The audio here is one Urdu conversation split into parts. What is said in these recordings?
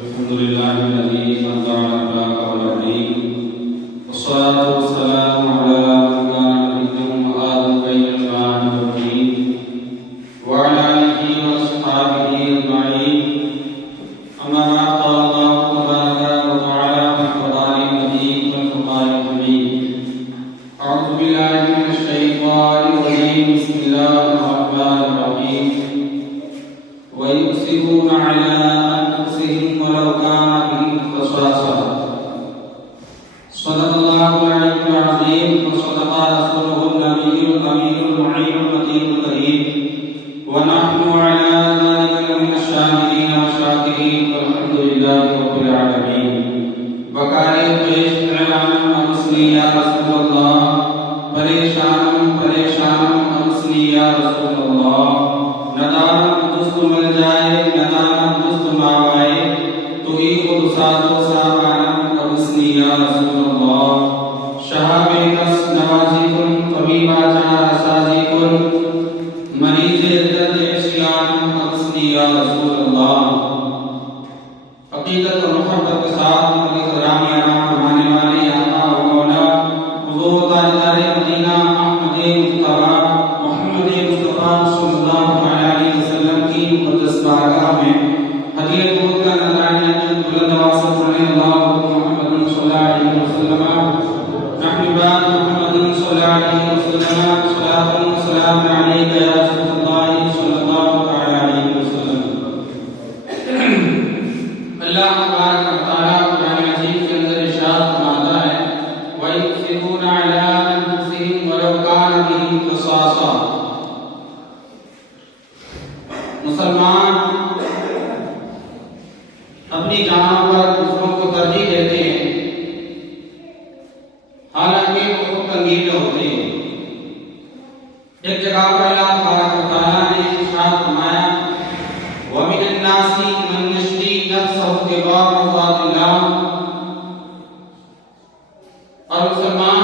الحمد لله الذي قد على قوله والصلاة والسلام على من كان نبيا وآدم بين الماء والطين وعلى آله وأصحابه أجمعين. أما بعد قال الله تبارك وتعالى في القرآن المجيد والفرقان الحميد. أعوذ بالله من الشيطان الرجيم. بسم الله الرحمن الرحيم. ويؤثرون على أنفسهم ولو كان بهم خصاصة. صدق الله العلي العظيم وصدق رسوله النبي الأمين المعين المتين الكريم. ونحن على ذلك من الشاهدين والشاكرين والحمد لله رب العالمين. بقائے پیش اعلان مسلی یا رسول اللہ، پریشان مسلی یا رسول اللہ. ندامت دوست مل جائے، ندامت دوست ماوائے، تو ہی خود ساتھ و ساکانم مسلی یا رسول اللہ. شہاب نفس نوازی کن، طبیبہ چار اسازی کن، مریض درد عشیانم مسلی یا رسول اللہ. عقیدت و محبت کے ساتھ مدی قدرامی آرام فرمانے والے آقا و مولا حضور تاجدار مدینہ احمد مصطفیٰ محمد مصطفیٰ صلی اللہ علیہ وسلم کی مقدس بارگاہ میں ہدیہ درود کا نذرانہ بلند آواز سے پڑھنے اللہ محمد صلی اللہ علیہ وسلم نحن بعد محمد صلی اللہ علیہ وسلم صلاۃ و سلام علیک یا رسول اللہ صلی اللہ علیہ وسلم. اللہ تبارک و تعالیٰ قرآن مجید کے اندر ارشاد فرماتا ہے وَيُؤْثِرُونَ عَلَىٰ أَنفُسِهِمْ وَلَوْ كَانَ بِهِمْ خَصَاصَةٌ. مسلمان اپنی جانوں پر دوسروں کو ترجیح دیتے ہیں حالانکہ وہ خود تنگیر ہوتے ہیں. ایک جگہ پر اللہ تبارک و تعالیٰ نے ارشاد فرمایا وَمِنَ النَّاسِ مَن يَشْرِي نَفْسَهُ ابْتِغَاءَ مَرْضَاتِ اللَّهِ. اور مسلمان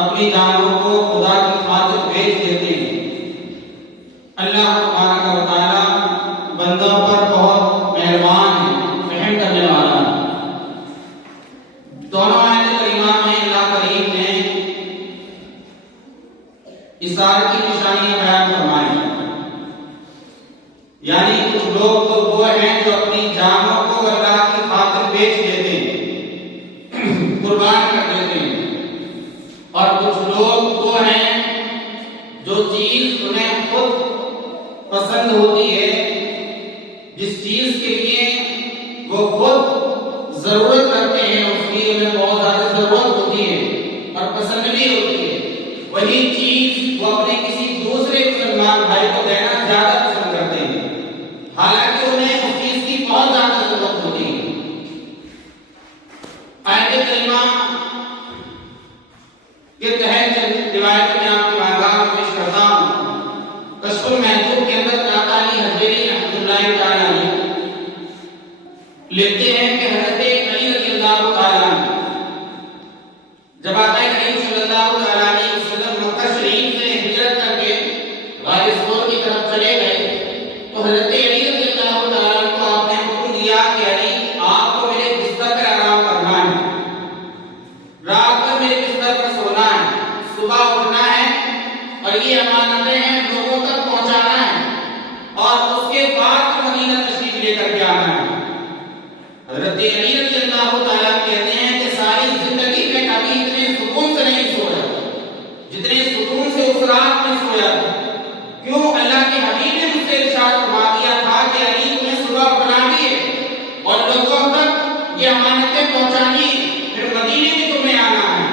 اپنی جانوں کو خدا کی خاطر بیچ دیتے ہیں. اللہ تبارک و تعالیٰ بندوں پر بہت مہربان ہے، رحم کرنے والا ہے. دونوں آیت کریمہ میں اللہ کریم نے اثار کی نشانیاں بیان فرمائی. یعنی کچھ لوگ تو وہ ہیں جو اپنی جانوں کو اللہ کی خاطر بیچ دیتے ہیں، قربان کر دیتے ہیں. اور کچھ لوگ وہ ہیں جو چیز انہیں خود پسند ہوتی ہے، جس چیز کے لیے وہ خود ضرورت رکھتے ہیں، اس کی انہیں بہت زیادہ ضرورت ہوتی ہے اور پسند بھی ہوتی ہے، وہی چیز وہ اپنے کسی دوسرے مسلمان بھائی کو دینا زیادہ پسند کرتے ہیں حالانکہ انہیں اس چیز کی بہت زیادہ ضرورت ہوتی ہے. آیت کریمہ کے تحت روایت میں آپ کی بارگاہ میں پیش کرتا ہوں. کشف المحجوب کے اندر آقا علی حضرت رحمۃ اللہ تعالی علیہ لیتے ہیں کہ حضرت علی رضی اللہ تعالی عنہ جب آقا کریم صلی اللہ تعالی علیہ وسلم مکہ شریف سے ہجرت کر کے غار ثور کی طرف چلے گئے تو حضرت علی رضی اللہ تعالی عنہ کو آپ نے حکم دیا کہ علی آپ کو میرے بستر پر آرام کرنا ہے، رات کو میرے بستر پر سونا ہے، صبح اٹھنا ہے اور یہ امانتیں ہیں لوگوں تک پہنچانا ہے اور اس کے بعد مدینہ تشریف لے کر کے آنا ہے. حضرت علی رضی اللہ تعالیٰ کہتے ہیں کہ ساری زندگی میں کبھی اتنے سکون سے نہیں سویا جتنے سکون سے اس رات میں سویا تھا. کیوں؟ اللہ کے حبیب نے مجھ سے ارشاد فرما دیا تھا کہ علی تمہیں صبح اٹھانی ہے اور لوگوں تک یہ امانتیں پہنچانی ہے، پھر مدینے میں تمہیں آنا ہے.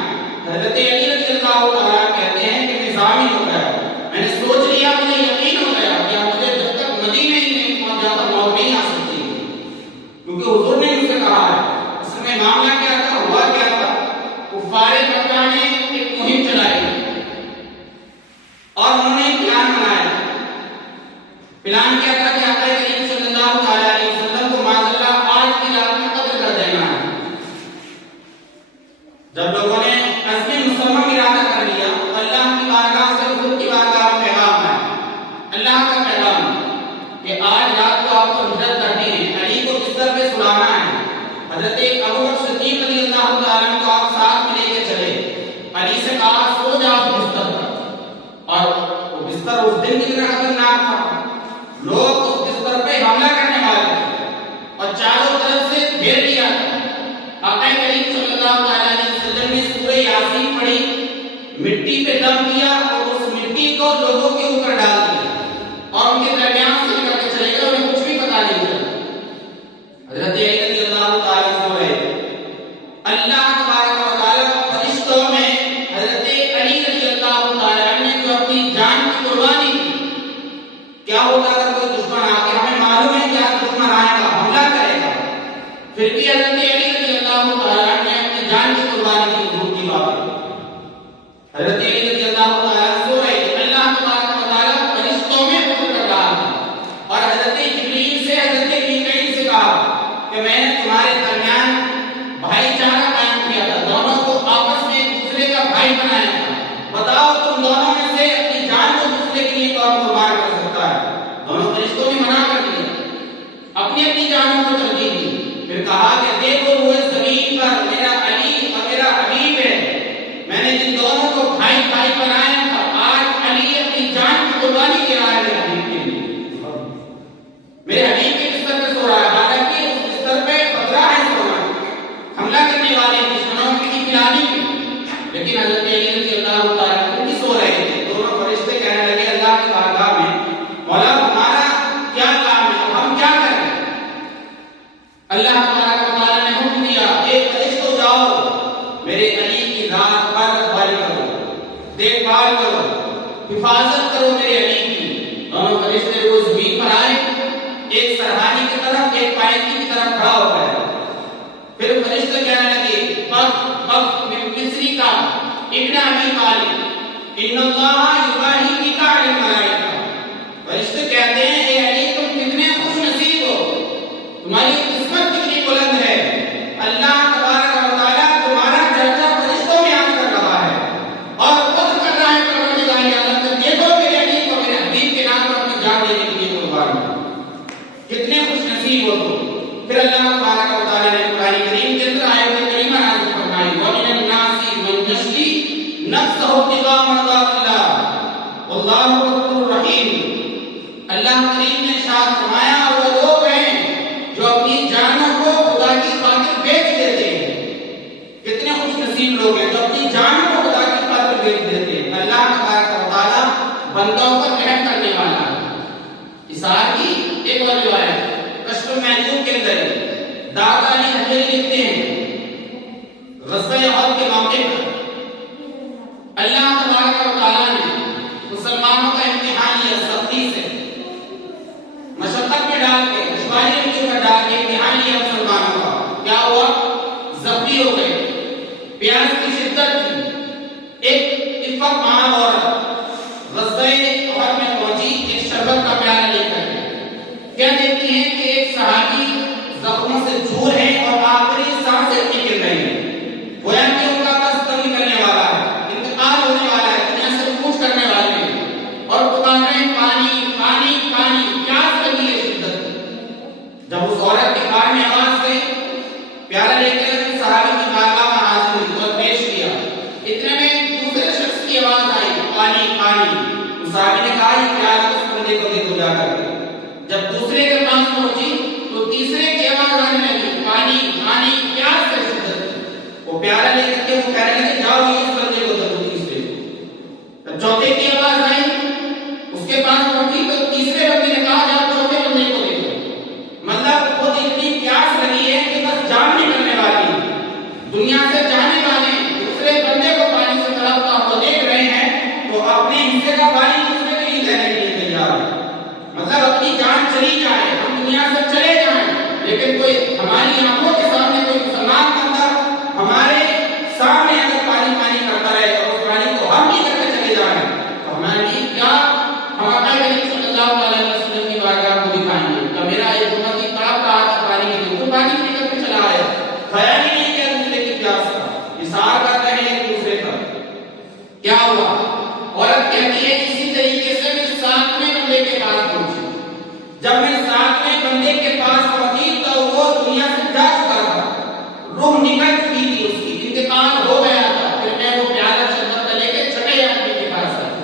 حضرت علی رضی اللہ تعالیٰ کہتے ہیں کہ نظام ہی ہو گیا، میں نے سوچ لیا، مجھے یقین ہو گیا کہ مجھے جب تک مدینے ہی نہیں پہنچ جاتا موت نہیں آ سکتی، کیونکہ حضور نے مجھ سے کہا ہے. اس میں معاملہ کیا تھا، ہوا کیا تھا، کفار مکہ نے ایک مہم چلائی اور انہوں نے پلان بنایا. پلان کیا تھا کہ آقا کریم صلی اللہ تعالی علیہ وسلم کو معاذ اللہ آج کی رات میں قتل کر دینا ہے. جب لوگوں نے عزم مسلم ارادہ کر لیا اللہ کی بارگاہ سے حضور کی بارگاہ میں پیغام ہے، اللہ کا پیغام کہ آج رات کو آپ کو ہجرت کرنی ہے، علی کو بستر پہ سلانا ہے۔ حضرت ابوبکر صدیق رضی اللہ تعالیٰ عنہ کو آپ ساتھ میں لے کے چلے، علی سے کہا سو جاؤ بستر پر، اور وہ بستر اس دن کتنا خطرناک تھا، لوگ اس بستر پہ حملہ کرنے والے تھے اور چاروں طرف سے گھیر لیا تھا۔ آقا کریم صلی اللہ علیہ وسلم نے سورہ یاسین پڑھی، مٹی پہ دم دیا اور اس مٹی کو لوگوں کے اوپر ڈال دیا اور ان کے درمیان سے نکل کے چلے گئے، انہیں کچھ بھی پتا نہیں چلا۔ حضرت علی رضی اللہ تعالیٰ سو رہے، اللہ تبارک و تعالیٰ فرشتوں میں حضرت علی رضی اللہ تعالیٰ نے جو اپنی جان کی قربانی کی، کیا ہوگا اگر کوئی دشمن آ کے، ہمیں معلوم ہے کیا دشمن آئے گا، حملہ کرے گا، پھر بھی حضرت علی رضی اللہ تعالیٰ نے اپنی جان کی قربانی کی حضور کی بات۔ حضرت علی رضی اللہ تعالیٰ سو رہے تھے، اللہ تبارک و تعالیٰ فرشتوں میں حکم کر رہا تھا اور حضرت جبریل سے حضرت میکائیل سے کہا کہ میں نے تمہارے درمیان بھائی چارہ قائم کیا تھا، دونوں کو آپس میں ایک دوسرے کا بھائی بنایا تھا، بتاؤ تم دونوں میں سے اپنی جان کو دوسرے کے لیے کون قربان کر سکتا ہے؟ دونوں فرشتوں نے منع کر دیا، اپنی اپنی جانوں کو ترجیح دی۔ پھر کہا کہ دیکھو وہ زمین پر میرا علی اور میرا حبیب ہے، میں نے جن دونوں کو بھائی بھائی بنایا تھا، آج علی اپنی جان کی قربانی دے رہا ہے میرے حبیب کے لیے، میرے حبیب کے بستر پہ سو رہا ہے، حالانکہ اس بستر پہ خطرہ ہے سونا، حملہ کرنے والے دشمنوں کی پلانی کی، لیکن حضرت علی رضی اللہ تعالیٰ عنہ سو رہے تھے۔ دونوں فرشتے کہنے لگے اللہ کی بارگاہ میں، مولا ہمارا کیا کام ہے، ہم کیا کریں؟ اللہ تبارک و تعالیٰ نے حکم دیا، ایک فرشتوں جاؤ میرے علی کی رات پر رکھوالی کرو، دیکھ بھال کرو، حفاظت کرو میرے علی کی۔ دونوں فرشتے وہ زمین پر آئے، ایک سرحانی کی طرف ایک پائنتی کی طرف کھڑا ہو گیا۔ پھر فرشتے کہنے لگے وقت میں مصری کا ابن ابی طالب ان اللہ یباہی بک علی الملائکہ، فرشتے کہتے ہیں اے علی تم کتنے خوش نصیب ہو، تمہاری قسمت کتنی بلند ہے، اللہ تبارک و تعالیٰ تمہارا درجہ فرشتوں میں عرض کر رہا ہے اور خود کر رہا ہے پروردگار عالم کا، دیکھو میرے علی کو میرے حبیب کے نام پر اپنی جان دینے کے لیے قربان ہے، کتنے خوش نصیب ہو تم۔ پھر اللہ تبارک و تعالیٰ نے قرآن کریم کے اندر آیت کریمہ نازل فرمائی، وَمِنَ النَّاسِ مَن يَشْرِي نَفْسَهُ ابْتِغَاءَ مَرْضَاتِ اللَّهِ وَاللَّهُ غَفُورٌ رَحِيمٌ۔ اللہ کریم نے ارشاد فرمایا وہ لوگ ہیں جو اپنی جانوں کو خدا کی خاطر بیچ دیتے ہیں، کتنے خوش نصیب لوگ ہیں جو اپنی جانوں کو خدا کی خاطر بیچ دیتے ہیں۔ اللہ تبارک و تعالیٰ بندوں پر رحم کرنے والا ہے۔ اسحاق کی ایک اور روایت کشف المحجوب کے اندر دادا علی حجری لکھتے ہیں غزوہ احد کے موقع پر اللہ تبارک و تعالیٰ نے مسلمانوں کا امتحان لیا، سختی سے مشقت میں ڈال کے، دشواری میں ڈال کے امتحان لیا مسلمانوں کا۔ کیا ہوا؟ زخمی ہو گئے، پیاس کی شدت تھی، ایک اتفاق ماں عورت غزوہ احد میں پہنچی، ایک شربت کا پیالہ لے کر کیا دیکھتی ہیں کہ ایک صحابی زخموں سے جھور ہیں اور آخری سانسیں نکل رہی ہیں، گویا کہ ان کا بس کم نکلنے والا ہے، انتقال ہونے والا ہے، دنیا سے کوچ کرنے والے ہیں اور پکار رہے ہیں پانی پانی پانی، پیاس لگی ہے شدت۔ جب اس عورت کے کان میں آواز گئی، پیالہ لے کر صحابی کی بارگاہ میں حاضر ہوئی اور پیش کیا، اتنے میں دوسرے شخص کی آواز آئی پانی پانی۔ صحابی نے کہا یہ پیالہ اس بندے کو دیکھو جا کر کے، جب دوسرے کے پاس پہنچی تو تیسرے کی آواز آنے لگی پانی پانی، پیاس سے شدت، وہ پیالہ لے کر کے وہ کہنے لگے جاؤ یہ اس بندے کو دو تیسرے کو۔ جب چوتھے کی آواز آئی اس کے پاس پہنچی تو تیسرے بندے نے کہا جاؤ چوتھے بندے کو دے دو۔ مطلب خود اتنی پیاس لگی ہے کہ بس جان نکلنے والی ہے، دنیا سے جانے والے دوسرے بندے کو پانی سے تڑپتا ہوا دیکھ رہے ہیں تو اپنے حصے کا پانی دوسرے کے لیے دینے کے لیے تیار ہے، مطلب اپنی جان چلی جائے، ہم دنیا سے چلے جائیں، لیکن کوئی ہماری آنکھوں کے سامنے کوئی مسلمان بندہ ہمارے سامنے اگر پانی پانی کرتا رہے اور اس پانی کو ہم بھی کر کے چلے جائیں تو ہمارے لیے کیا، ہم آقا کریم صلی اللہ علیہ وسلم کی بارگاہ کو دکھائیں گے کہ میرا ایک امتی تڑپ رہا تھا پانی کے لیے، وہ پانی پی کر کے چلا آیا، خیال ہی نہیں کیا دوسرے کی پیاس کا، اظہار کر رہے ہیں ایک دوسرے کا۔ کیا ہوا؟ عورت کہتی ہے اسی طریقے سے میں 7ویں بندے کے پاس پہنچی، جب میں 7ویں بندے کے پاس پہنچی تو وہ دنیا سے جا چکا تھا، روح نکل چکی تھی، اس کی انتقال ہو گیا تھا۔ پھر میں وہ پیالہ شربت لے کے چھٹے آدمی کے پاس آئی۔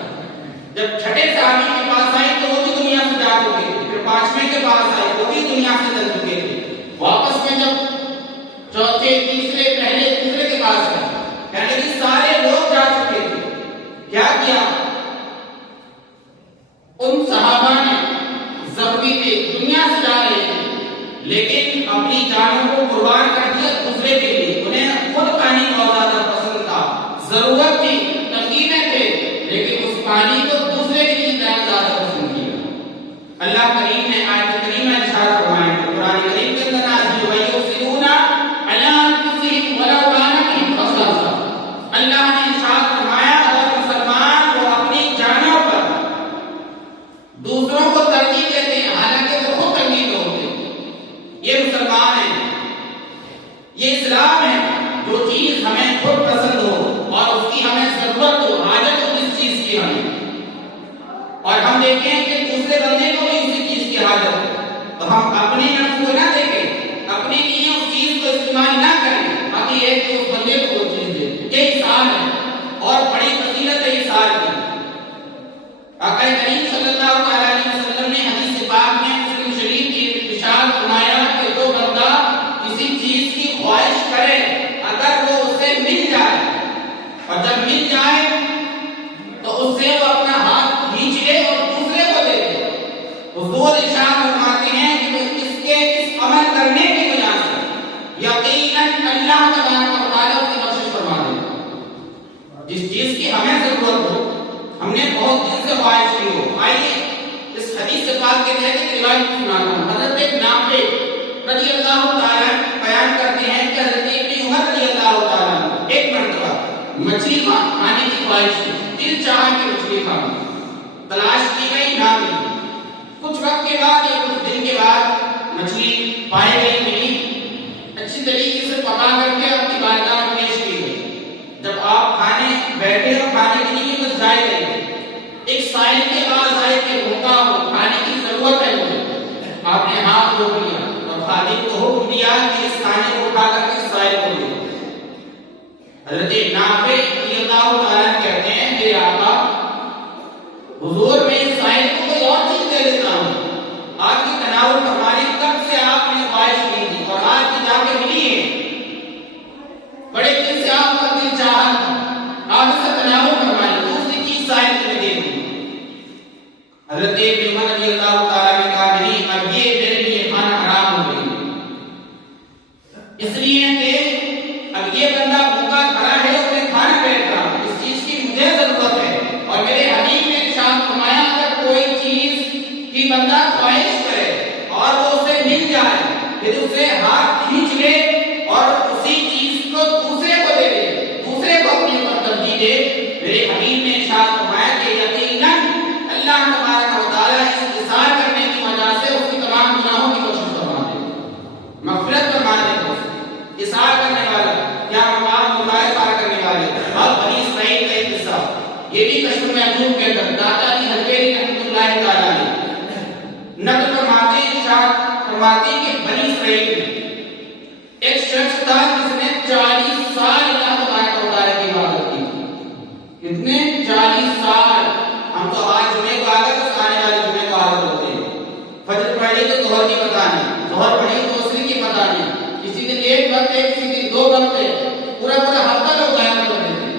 جب چھٹے صحابی کے پاس آئی تو وہ بھی دنیا سے جا چکے تھے۔ پھر 5ویں کے پاس آئی، وہ بھی دنیا سے جا چکے تھے۔ واپس میں جب چوتھے، تیسرے، پہلے، دوسرے کے پاس آئی، کہنے لگی سارے لوگ جا چکے تھے، کیا کیا؟ ان صحابہ نے زخمی تھے، دنیا سے جا رہے تھے، لیکن اپنی جانوں کو قربان کر دیا دوسرے کے لیے۔ انہیں خود پانی بہت زیادہ پسند تھا، ضرورت تھی، تکلیفیں تھے، لیکن اس پانی کو دوسرے کے لیے زیادہ پسند کیا۔ اللہ کریم نے آیت کریمہ ارشاد فرمایا، قرآن کریم کے اندر نازل ہوئی، یؤثرون علی انفسہم ولو کان بہم خصاصہ۔ اللہ نے ارشاد فرمایا اگر مسلمان وہ اپنی جانوں پر دوسروں کو ترجیح دیتے ہیں حالانکہ وہ خود تنگی میں ہوتے ہیں، یہ مسلمان ہیں، یہ اسلام ہے۔ جو چیز ہمیں خود پسند ہو اور اس کی ہمیں ضرورت ہو، حاجت ہو اس چیز کی ہمیں، اور ہم دیکھیں کہ دوسرے بندے کو بھی اسی چیز کی حاجت ہے، تو ہم اپنے نفس کو نہ دیکھیں، اپنے لیے اس چیز کو استعمال نہ کریں، باقی یہ کہ اس بندے کو وہ چیز دیں۔ یہ احسان ہے اور بڑی فضیلت ہے احسان کی۔ آقا کریم صلی اللہ علیہ وسلم نے حدیث پاک میں مسلم شریف کی ارشاد فرمایا کہ جو بندہ کسی چیز کی خواہش کرے اگر وہ اسے مل جائے، اور جب مل جائے تو اس سے وہ اپنا ہاتھ کھینچ لے اور دوسرے کو دے دے۔ حضور ارشاد فرماتے ہیں کہ اس عمل کرنے کی وجہ سے یقیناً اللہ تبارک و تعالیٰ اس کی بخشش فرما دے گا۔ جس چیز کی ہمیں ضرورت ہو، ہم نے بہت دن سے خواہش کی ہو، آئیے اس حدیث پاک کے تحت ایک روایت سناتا ہوں۔ حضرت نافع رضی اللہ تعالیٰ بیان کرتے ہیں کہ حضرت ابن عمر رضی اللہ تعالیٰ ایک مرتبہ مچھلی کھانے کی خواہش کی، دل چاہا کہ مچھلی کھاؤں، تلاش کی گئی نہ ملی۔ کچھ وقت کے بعد یا کچھ دن کے بعد مچھلی پائی گئی، ملی، اچھی طریقے سے پکا کر کے اپنی بارگاہ میں پیش کی گئی۔ جب آپ کھانے بیٹھے اور کھانے کے لیے بس جائے گئے، ایک سائل کی آواز آئی کہ بھوکا ہو، کھانے کی ضرورت ہے مجھے۔ آپ نے ہاتھ روک لیا اور خادم کو حکم دیا کہ اس کھانے کو اٹھا کر کے سائل کو دے۔ حضرت نافع رضی اللہ تعالیٰ کہتے ہیں میرے آقا حضور میں اس سائل کو کوئی اور چیز دے دیتا ہوں، آپ کی تناول فرمانے کب سے آپ نے خواہش کی تھی اور آج کی جا کے ملی ہے، بڑے دن سے آپ کا دل چاہا تھا، آپ اسے تناول فرمائیں، دوسری چیز سائل میں دے دوں۔ حضرت ابن عمر رضی اللہ تعالیٰ نے کہا نہیں، اب یہ میرے لیے کھانا حرام ہو گئی، اس لیے کہ اب یہ بندہ بھوکا کھڑا ہے اور میں کھانا بیٹھ رہا ہوں، اس چیز کی مجھے ضرورت ہے۔ اور میرے حبیب نے ارشاد فرمایا اگر کوئی چیز کی بندہ خواہش کرے اور وہ اسے مل جائے پھر اسے ہاتھ کھینچ لے اور اسی چیز کو دوسرے کو دے دے، دوسرے کو اپنے اوپر ترجیح دے، میرے حبیب نے ارشاد فرمایا کہ یقیناً اللہ تبارک و تعالیٰ اس اظہار کرنے کی وجہ سے اس کی تمام گناہوں کی بخشش فرما دے گا، مغفرت فرما دے گا۔ اظہار کرنے والا کیا مقام ہوتا ہے، اظہار کرنے والے بہت بنی اسرائیل کا ایک قصہ، یہ بھی کشف محجوب کے اندر داتا علی حجویری رحمۃ اللہ تعالیٰ نے نقل فرماتے ہیں، ارشاد فرماتے ہیں کہ بنی اسرائیل میں ایک شخص تھا جس نے 40 سال اللہ تبارک و تعالیٰ کی عبادت کی۔ کتنے؟ 40 سال۔ ہم تو آج جمعے کو آگے تو آنے والے جمعے کو حاضر ہوتے ہیں، فجر پڑھی تو ظہر کی پتہ نہیں، ظہر پڑھی تو عصر کی پتہ نہیں، کسی دن ایک وقت ہے، کسی دن 2 وقت ہے، پورا ہفتہ لوگ غائب کر دیتے ہیں۔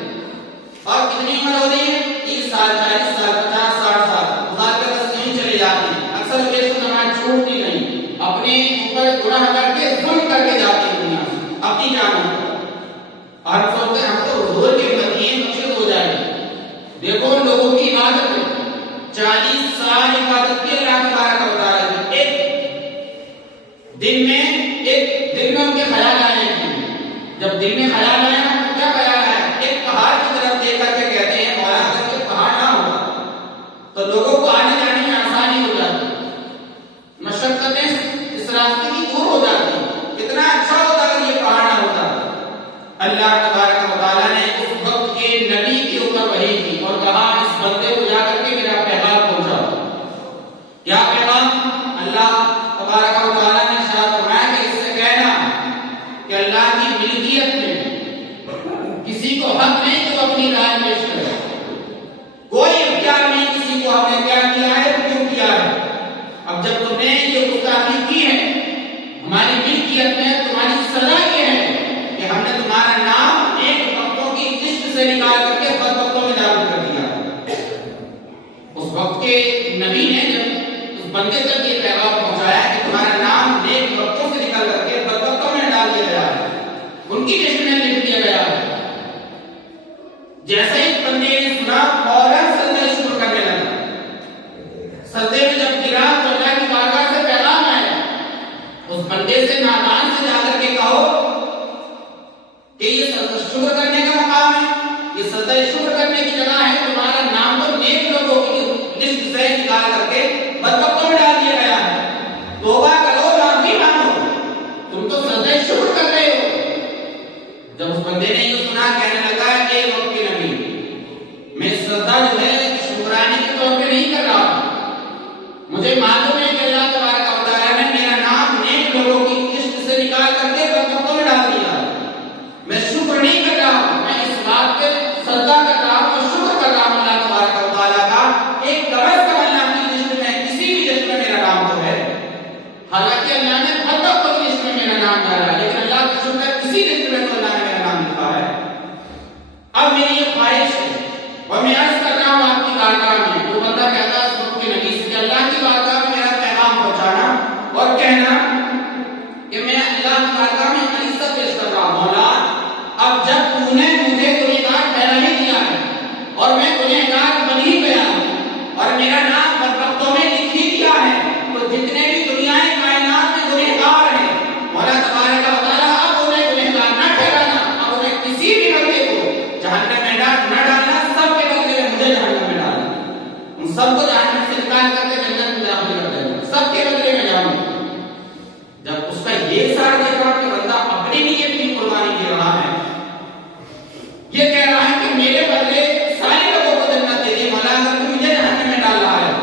اور کتنی عمر ہو رہی ہے؟ 30 سال، 40 سال، 50، 60 سال، خدا کے بس نہیں چلے جاتے ہیں۔ اکثر وجہ سے نماز چھوٹتی نہیں، اپنے اوپر گناہ کر کے ظلم کر کے جاتے ہیں دنیا سے اپنی جانوں پر، اور سوچتے ہیں ہم تو حضور کے امتی ہیں، بخشش ہو جائے گی۔ دیکھو ان لوگوں کی عبادت ہے، 40 سال عبادت کی اللہ تبارک و تعالیٰ کی، ایک دن میں ان کے خیال آنے کی، جب دل میں خیال آیا تو کیا خیال آیا؟ ایک پہاڑ کی طرف دیکھ کر کے کہتے ہیں مولا اگر یہ پہاڑ نہ ہوگا تو لوگوں کو آنے جانے میں آسانی ہو جاتی، مشقتیں اس راستے کی دور ہو جاتی، اللہ تبارک و تعالیٰ نے ارشاد فرمایا کہ اس سے کہنا کہ اللہ کی ملکیت میں کسی کو حق نہیں کہ وہ اپنی رائے پیش کرے، کوئی اختیار نہیں کسی کو ہم نے کیا کیا ہے کیوں کیا ہے۔ اب جب تم نے یہ گستاخی کی ہے ہماری ملکیت میں، تمہاری سزا یہ ہے کہ ہم نے تمہارا نام ایک وقتوں کی لسٹ سے نکال کر کے بدبختوں میں داخل کر دیا۔ اس وقت کے نبی نے جب اس بندے تک یہ پیغام پہنچایا کہ تمہارا نام نیک وقتوں سے نکال کر کے بدبختوں میں ڈال دیا گیا ہے، ان کی لسٹ میں لکھ دیا گیا ہے، جیسے اس بندے نے سنا فوراً سجدہ شروع کرنے لگا۔ سجدے میں جب گرا تو اللہ کی بارگاہ سے پیغام آیا، اس بندے سے نادان سے جا کر کے کہو کہ یہ سجدہ شکر کرنے کا مقام ہے، یہ سجدہ شکر کرنے کی جگہ ہے، تمہارا نام تو نیک لوگوں کی لسٹ سے نکال کر کے بدبختوں میں ڈال دیا گیا ہے، توبہ کرو معافی مانگو، تم تو سجدہ شکر کر رہے ہو۔ جب اس بندے نے یہ سنا کہنے لگا کہ وقت کے نبی میں سجدہ جو ہے شکرانے کے طور پہ نہیں کر رہا ہوں، مجھے معلوم ہے کہ اللہ تبارک و تعالیٰ نے میرا نام نیک لوگوں کی لسٹ سے نکال کر کے بدبختوں میں ڈال دیا، میں شکر نہیں کر رہا ہوں، میں اس بات پہ سجدہ کر رہا ہوں اور شکر کر رہا ہوں اللہ تبارک و تعالیٰ کا ایک کم از کم اللہ کی لسٹ میں کسی بھی لسٹ میں میرا نام تو ہے، حالانکہ اللہ نے بدبختوں کی لسٹ میں میرا نام ڈالا ہے، لیکن اللہ کا شکر کسی لسٹ میں تو اللہ نے میرا نام لکھا ہے۔ اب میری یہ خواہش ہے اور میں عرض کر رہا ہوں آپ کی بارگاہ میں، وہ بندہ کہتا ہے اس وقت کے نبی سے کہ اللہ کی بارگاہ میں میرا پیغام پہنچانا اور کہنا کہ میں اللہ کی بارگاہ میں عزت پیش کر رہا ہوں، مولا اب جب تو نے مجھے گنہگار ٹھہرا ہی دیا ہے اور میں گنہگار بن ہی گیا ہوں اور میرا نام بدبختوں میں لکھ ہی دیا ہے، تو جتنے بھی دنیا کائنات میں گنہگار ہیں مولا تبارک و تعالیٰ اب انہیں گنہگار نہ ٹھہرانا، اب انہیں کسی بھی بندے کو جہنم میں نہ ڈالنا، سب کے بدلے میں مجھے جہنم میں ڈالنا، ان سب کو جہنم سے نکال کر کے جنت میں داخل کر دینا، سب کے بدلے میں جاؤں گا۔ جب اس کا یہ سارا دیکھا کہ بندہ اپنی نیت کی قربانی دے رہا ہے، یہ کہہ رہا ہے کہ میرے بدلے سارے لوگوں کو جنت دے دی، مولا اگر تو مجھے جہنم میں ڈال رہا ہے،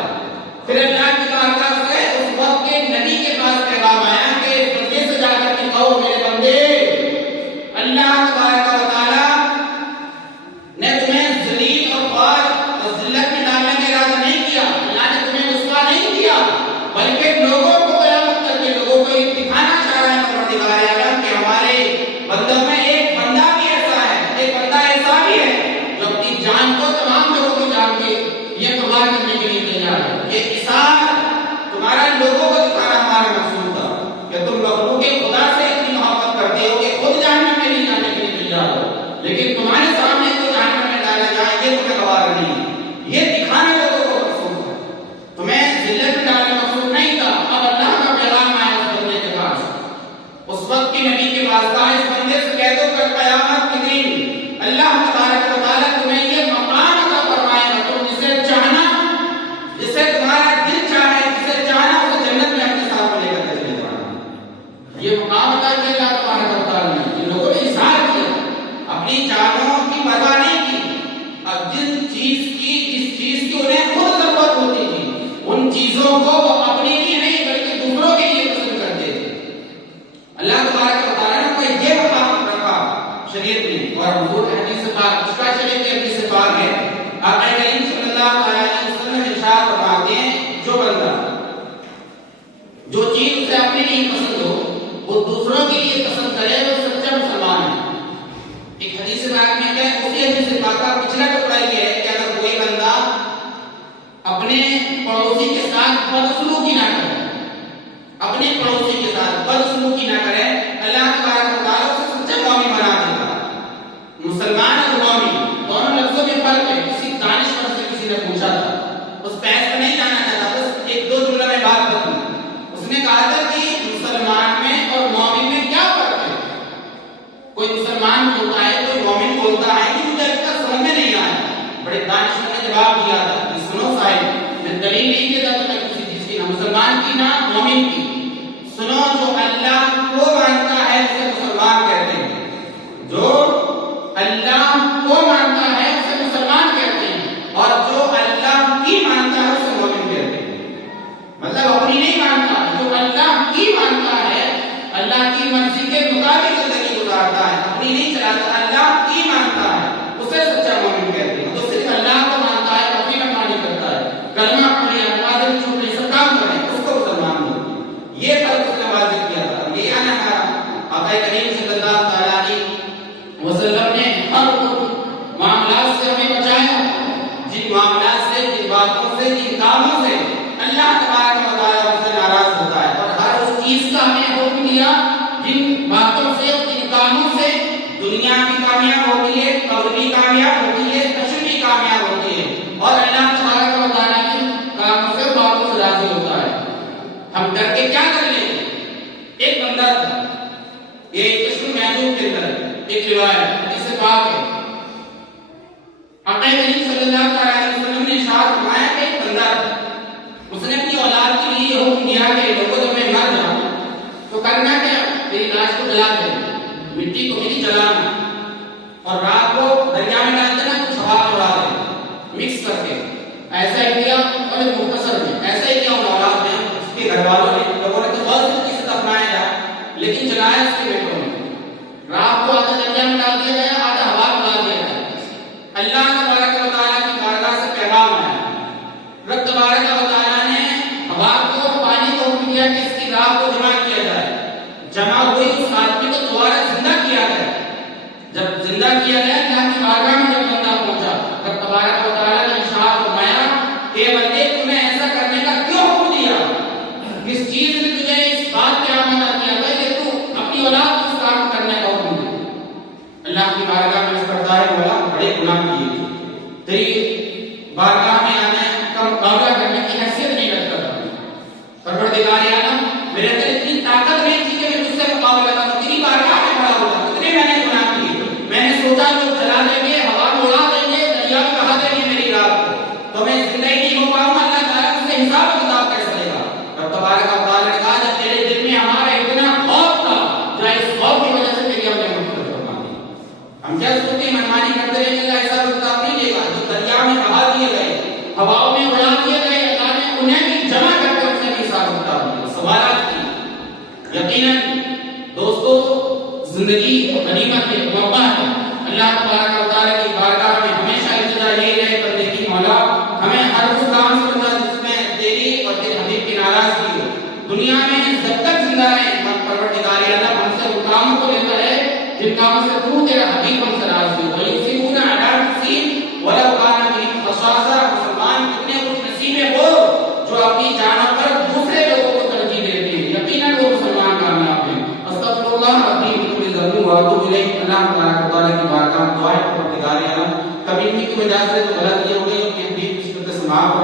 پھر اللہ کی بارگاہ سے اس وقت کے نبی کے پاس پیغام آیا کہ اس بندے سے جا کر کے کہو میرے بندے اللہ تبارک و تعالیٰ نے تمہیں ذلیل اور خوار اور ذلت میں ڈالنے کا ارادہ نہیں کیا، اللہ نے تمہیں رسوا نہیں کیا، بلکہ لوگوں کو قیامت تک کے لوگوں کو یہ دکھانا چاہ رہا ہے پروردگار عالم کہ ہمارے بندوں میں ایک بندہ بھی ایسا ہے، ایک بندہ ایسا بھی ہے جو اپنی جان کو تمام لوگوں کی جان کے یہ قربان کرنے کے لیے تیار ہے۔ یہ اثار تمہارا لوگوں کو دکھانا ہمارا مقصود تھا کہ تم مخلوق خدا سے اتنی محبت کرتے ہو کہ خود جہنم میں نہیں جانے کے لیے تیار ہو، لیکن تمہارے سامنے تو جہنم میں ڈالا جائے یہ تمہیں گوار نہیں، یہ دکھانا لوگوں کو مقصود ہے، تمہیں ذلت میں ڈالنا مقصود نہیں تھا۔ اب اللہ کا پیغام آیا اس بندے کے پاس، اس وقت کے نبی کے پاس کہا اس بندے سے کہہ دو کہ قیامت کے دن اللہ تبارک و تعالیٰ تمہیں یہ مقام عطا فرمائے گا، تم جسے چاہنا، جسے تمہارا دل چاہے، جسے چاہنا اسے جنت میں اپنے ساتھ لے کر چلے جانا، یہ مقام عطا کیا اللہ تبارک و تعالیٰ نے۔ ان لوگوں نے اظہار کیا، اپنی جانوں کی پرواہ نہیں کی، اب جس چیز کی انہیں خود ضرورت ہوتی تھی ان چیزوں کو وہ اپنے لیے نہیں بلکہ دوسروں کے لیے پسند کرتے تھے۔ اللہ تبارک و تعالیٰ نے کوئی یہ مقام رکھا شریعت میں، اور حضور حدیث پاک اس کا شریعت کی حدیث پاک ہے، آقا کریم صلی اللہ علیہ وسلم ارشاد فرماتے ہیں جو بندہ جو چیز اسے اپنے لیے پسند ہو وہ دوسروں کے لیے پسند کرے وہ سچا مسلمان ہے۔ ایک حدیث پاک میں ہے، اسی حدیث پاک کا پچھلا ٹکڑا یہ ہے کہ اگر کوئی بندہ اپنے پڑوسی کے ساتھ بدسلوکی نہ کرے، اپنے پڑوسی کے ساتھ بدسلوکی نہ کرے، اللہ تبارک و تعالیٰ اسے سچا مومن بنا دیتا۔ مسلمان اور مومن دونوں لفظوں میں فرق ہے، کسی دانشور سے کسی نے پوچھا تھا، اس پہس پہ نہیں جانا چاہتا، بس ایک دو جملہ میں بات کروں، اس نے کہا تھا کہ مسلمان میں اور مومن میں کیا فرق ہے؟ کوئی مسلمان بولتا ہے، کوئی مومن بولتا ہے کہ مجھے اس کا سمجھ میں نہیں آیا، بڑے دانشور نے جواب دیا تھا کہ سنو صاحب، میں دلیل نہیں دیتا تمہیں کسی چیز کی، نہ مسلمان کی نہ مومن کی، سنو جو اللہ کو مانتا ہے اسے مسلمان کہتے ہیں، جو اللہ کو مانتا ہے اسے مسلمان کہتے ہیں، اور جو اللہ کی مانتا ہے اسے مومن کہتے ہیں۔ مطلب اپنی نہیں مانتا، اللہ کی مرضی کے مطابق زندگی گزارتا ہے، اپنی نہیں چلاتا، اللہ کی مانتا ہے، اسے سچا مومن کہتے ہیں۔ تو صرف اللہ کو مانتا ہے، اپنی منمانی کرتا ہے، کلمہ پڑھے، نمازیں چھوڑے، سب کام کرے، اس کو مسلمان بولتے ہیں۔ یہ فرق اس نے واضح کیا تھا۔ یہ آنا ہمارا آقا کریم صلی اللہ تعالیٰ علیہ وسلم نے ہر معاملات سے ہمیں بچایا، جن معاملات سے، جن باتوں سے، جن کاموں سے اللہ تبارک و تعالیٰ ہم سے ناراض ہوتا ہے، اور ہر اس چیز کا ہمیں حکم دیا جن باتوں سے، جن کاموں سے دنیا بھی کامیاب ہوتی ہے، قبر بھی کامیاب ہوتی ہے، حشر بھی کامیاب ہوتی ہے، اور اللہ تبارک و تعالیٰ کی کاموں سے، باتوں سے راضی ہوتا ہے۔ ہم ڈر کے کیا کر لیں؟ ایک بندہ تھا، یہ کشم محدود کے اندر ایک روایت جس سے پاک ہے، آقا کریم صلی اللہ علیہ وسلم نے ارشاد فرمایا کہ ایک بندہ تھا، اس نے اپنی اولاد کے لیے حکم دیا کہ لوگوں جب میں مر جاؤں تو کرنا کیا، میری لاش کو جلا دیں، مٹی کو میری جلانا، اور رات کو دریا میں ڈال دینا، کچھ ہوا اڑا دیں مکس کر کے۔ ایسا ہی کیا، اور مختصر میں ایسا ہی کیا ان اولاد نے، اس کے گھر والوں نے، لوگوں نے تو بہت سی چیزیں دفنایا جائے لیکن جلایا اس کے بیٹوں نے۔ رات کو آدھا دریا میں ڈال دیا گیا، آدھا ہوا اڑا دیا گیا۔ اللہ تبارک و تعالیٰ کی بارگاہ سے پیغام آیا، رب تبارک و تعالیٰ نے ہوا کو، پانی کو حکم دیا کہ اس کی راہ کو جمع کیا جائے۔ جمع ہوئی اس آدمی کو دوبارہ زندہ کیا گیا۔ جب زندہ کیا گیا، اللہ کی بارگاہ میں جب بندہ پہنچا، رب تبارک و تعالیٰ نے ارشاد فرمایا کہ بندے تمہیں ایسا کرنے کا کیوں حکم دیا؟ کس چیز نے تجھے اس بات پہ آمادہ کیا تھا کہ تو اپنی اولاد کو اس کام کرنے کا حکم دے؟ اللہ کی بارگاہ میں کرتا ہے، مولا بڑے گناہ کیے، تیری بارگاہ میں آنے کا مقابلہ کرنے کی حیثیت نہیں رکھتا تھا۔ پروردگار عالم، میرے اندر اتنی طاقت نہیں تھی کہ میں تجھ سے مقابلہ کروں، تیری بارگاہ میں کھڑا ہوتا، کتنے میں نے گناہ کیے۔ میں نے سوچا لوگ جلا دیں گے، ہوا میں اڑا دیں گے، دریا میں بہا دیں گے میری رات کو، تو میں زندہ ہی نہیں ہو پاؤں گا، اللہ تعالیٰ مجھ سے حساب کتاب کیسے لے گا؟ رب تبارک و تعالیٰ نے کہا جب تیرے دل میں ہمارا اتنا خوف تھا، جو اس خوف کی وجہ سے تیری ہم نے مغفرت فرما دی۔ ہم کیا سوچتے ہیں منمانی کرتے رہیں گے، ایسا کتاب نہیں لے گا۔ جو دریا میں بہا دیے گئے، ہواؤں میں اڑا دیے گئے، اللہ نے انہیں بھی جمع کر کے ان سے بھی حساب کتاب لیا، سوالات کی۔ یقیناً دوستو، زندگی غنیمت ہے، موقع ہے۔ اللہ تبارک و تعالیٰ کی بارگاہ میں ہمیشہ التجا یہی رہے بندے کی، مولا ہمیں ہر اس کام سے بچا جس میں تیری اور تیرے حبیب کی ناراضگی ہو۔ دنیا میں جب تک زندہ رہیں، پروردگار عالم ہم سے ان کاموں کو لیتا ہے جن کاموں سے تو تیرا حبیب ہم سے راضی ہو۔ وَيُؤْثِرُونَ عَلَىٰ أَنفُسِهِمْ وَلَوْ كَانَ بِهِمْ خَصَاصَةٌ۔ مسلمان کتنے خوش نصیب ہیں وہ جو اپنی جانوں پر دوسرے لوگوں کو ترجیح دیتے ہیں، یقیناً وہ مسلمان کامیاب ہیں۔ استغفر اللہ ربی من کل ذنب واتوب الیہ۔ اللہ تبارک و تعالیٰ کی بارگاہ میں دعا ہے پروردگار عالم، کبھی بھی کوئی وجہ سے تو غلطی ہو گئی، اپنی حدیث کی نسبت سے معاف